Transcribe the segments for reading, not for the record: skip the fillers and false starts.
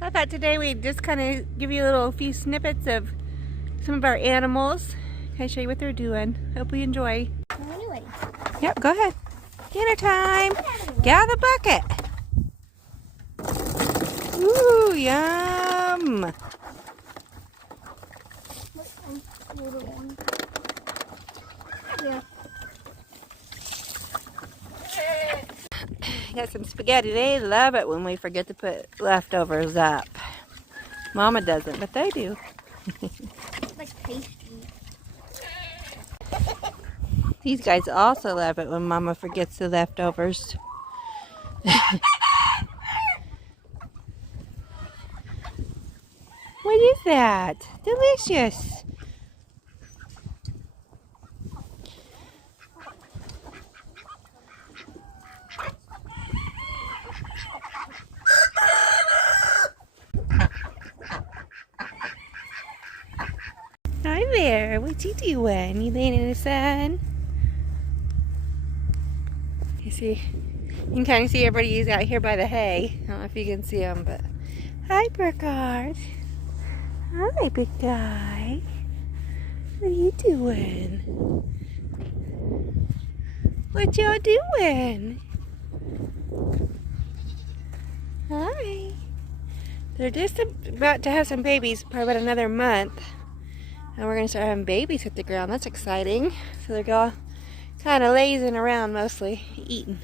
I thought today we'd just kind of give you a few snippets of some of our animals. Can I show you what they're doing? Hope you enjoy. Anyway. Yep, go ahead. Dinner time. Get out of the bucket. Ooh, yum. Yeah. Got some spaghetti. They love it when we forget to put leftovers up. Mama doesn't, but they do. Like pastry. These guys also love it when Mama forgets the leftovers. What is that? Delicious. Hi there. What you doing? You laying in the sun? You see, you can kind of see everybody's out here by the hay. I don't know if you can see them, but hi, Burkhard. Hi, big guy. What are you doing? What y'all doing? Hi. They're just about to have some babies, probably about another month. And we're going to start having babies hit the ground. That's exciting. So they're all kind of lazing around mostly, eating.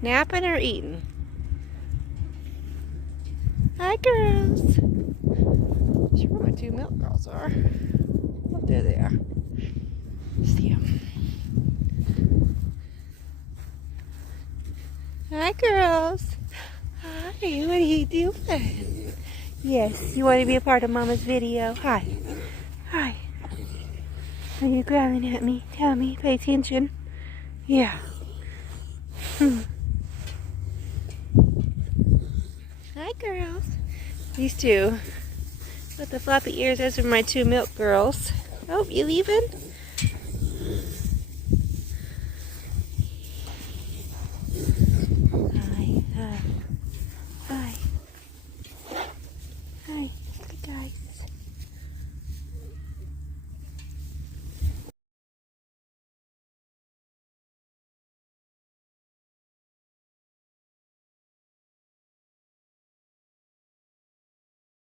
Napping or eating? Hi, girls. Sure where my two milk girls are. Oh, there they are. See them. Hi, girls. Hi, what are you doing? Yes, you want to be a part of Mama's video. Hi. Hi. Are you growling at me? Tell me. Pay attention. Yeah. Hi, girls. These two with the floppy ears, those are my two milk girls. Oh, you leaving?